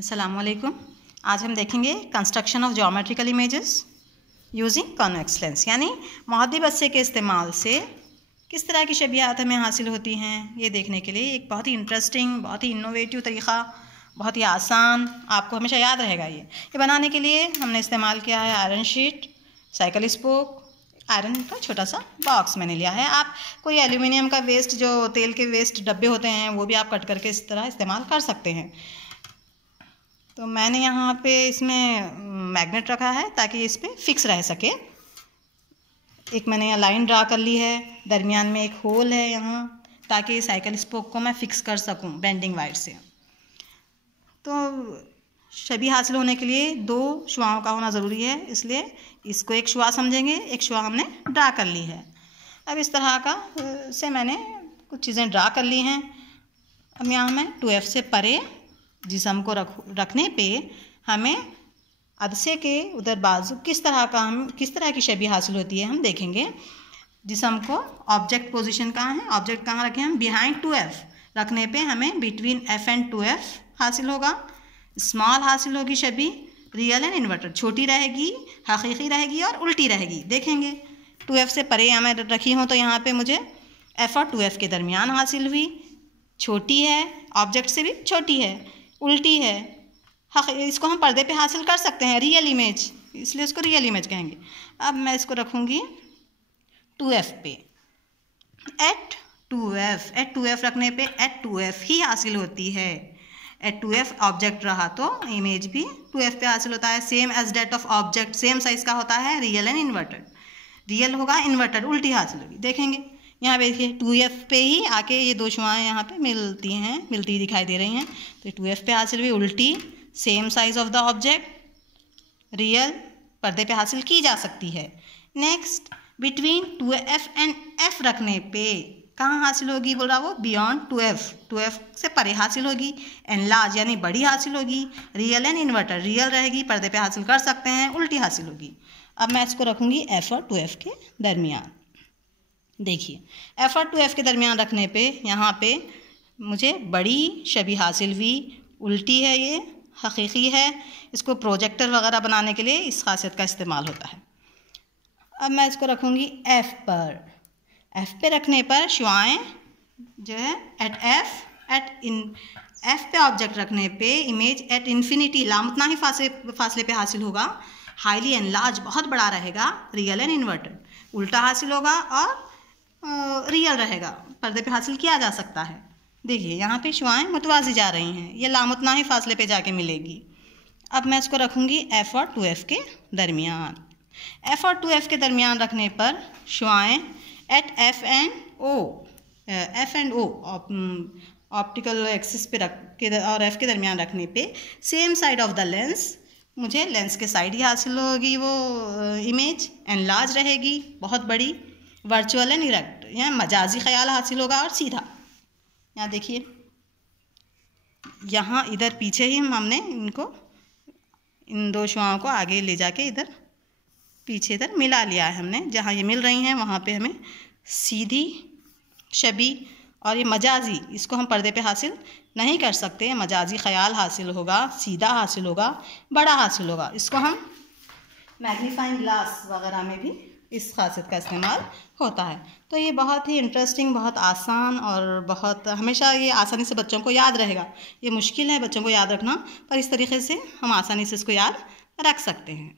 अस्सलामुअलैकुम। आज हम देखेंगे construction of geometrical images using convex lens, यानी मुहद्दी बस्से के इस्तेमाल से किस तरह की शबियात हमें हासिल होती हैं, ये देखने के लिए एक बहुत ही इंटरेस्टिंग, बहुत ही इनोवेटिव तरीक़ा, बहुत ही आसान, आपको हमेशा याद रहेगा। ये बनाने के लिए हमने इस्तेमाल किया है iron sheet, cycle spoke, iron का छोटा सा बॉक्स मैंने लिया है। आप कोई एल्यूमिनियम का वेस्ट, जो तेल के वेस्ट डब्बे होते हैं, वो भी आप कट करके इस तरह इस्तेमाल कर सकते हैं। तो मैंने यहाँ पे इसमें मैग्नेट रखा है ताकि इस पर फिक्स रह सके। एक मैंने यहाँ लाइन ड्रा कर ली है, दरमियान में एक होल है यहाँ, ताकि साइकिल स्पोक को मैं फिक्स कर सकूँ बेंडिंग वायर से। तो छवि हासिल होने के लिए दो शुआओं का होना ज़रूरी है, इसलिए इसको एक शुआ समझेंगे, एक शुआ हमने ड्रा कर ली है। अब इस तरह का से मैंने कुछ चीज़ें ड्रा कर ली हैं। अब यहाँ मैं 2F से परे जिस्म को रखने पे हमें अदसे के उधर बाजू किस तरह की शबी हासिल होती है हम देखेंगे। जिस्म को ऑब्जेक्ट पोजीशन कहाँ है, ऑब्जेक्ट कहाँ रखें हम, बिहाइंड 2F रखने पे हमें बिटवीन F एंड 2F हासिल होगा। स्मॉल हासिल होगी शबी, रियल एंड इन्वर्टेड, छोटी रहेगी, हकीकी रहेगी और उल्टी रहेगी। देखेंगे 2F से परे यहाँ मैं रखी हूँ तो यहाँ पे मुझे F और 2F के दरमियान हासिल हुई, छोटी है, ऑब्जेक्ट से भी छोटी है, उल्टी है। इसको हम पर्दे पे हासिल कर सकते हैं, रियल इमेज, इसलिए इसको रियल इमेज कहेंगे। अब मैं इसको रखूँगी 2F पे। एट 2F रखने पे एट 2F ही हासिल होती है। एट 2F ऑब्जेक्ट रहा तो इमेज भी 2F पे हासिल होता है। Same as that of object same size का होता है, रियल एंड इन्वर्टेड। रियल होगा, इन्वर्टेड उल्टी हासिल होगी। देखेंगे यहाँ पे देखिए 2F पे ही आके ये दो शुआएँ यहाँ पे मिलती दिखाई दे रही हैं। तो 2F पे हासिल हुई उल्टी, same size of the object, real, पर्दे पे हासिल की जा सकती है। Next between 2F and F रखने पे कहाँ हासिल होगी, बोल रहा वो बियॉन्ड 2F से परे हासिल होगी। एनलार्ज यानी बड़ी हासिल होगी। रियल एंड इन्वर्टर, रियल रहेगी, पर्दे पे हासिल कर सकते हैं, उल्टी हासिल होगी। अब मैं इसको रखूँगी F और 2F के दरमियान। देखिए F और 2F के दरमियान रखने पे यहाँ पे मुझे बड़ी शबी हासिल हुई, उल्टी है, ये हकीकी है। इसको प्रोजेक्टर वगैरह बनाने के लिए इस खासियत का इस्तेमाल होता है। अब मैं इसको रखूँगी F पर। F पे रखने पर शुआएँ जो है F पे ऑब्जेक्ट रखने पे इमेज एट इन्फिनिटी, लामतना ही फासले पे हासिल होगा। हाईली एनलार्ज, बहुत बड़ा रहेगा, रियल एंड इन्वर्टेड, उल्टा हासिल होगा और रियल रहेगा, पर्दे पे हासिल किया जा सकता है। देखिए यहाँ पे शुआएँ मुतवाज़ी जा रही हैं, ये लामुतना ही फासले पे जाके मिलेगी। अब मैं इसको रखूँगी F और 2F के दरमियान। F और 2F के दरमियान रखने पर शुआएँ at F and O optical axis पे रख के और F के दरमियान रखने पे same side of the lens, मुझे लेंस के साइड ही हासिल होगी वो इमेज, एनलार्ज रहेगी, बहुत बड़ी, वर्चुअल एंड इरेक्ट, यहाँ मजाजी ख्याल हासिल होगा और सीधा। यहाँ देखिए यहाँ इधर पीछे ही हमने इन दो शुआओं को आगे ले जाके इधर पीछे इधर मिला लिया है हमने। जहाँ ये मिल रही हैं वहाँ पे हमें सीधी शबी और ये मजाजी, इसको हम पर्दे पे हासिल नहीं कर सकते। मजाजी ख्याल हासिल होगा, सीधा हासिल होगा, बड़ा हासिल होगा। इसको हम मैग्नीफाइंग ग्लास वगैरह में भी इस खासियत का इस्तेमाल होता है। तो ये बहुत ही इंटरेस्टिंग, बहुत आसान और बहुत हमेशा ये आसानी से बच्चों को याद रहेगा। ये मुश्किल है बच्चों को याद रखना, पर इस तरीके से हम आसानी से इसको याद रख सकते हैं।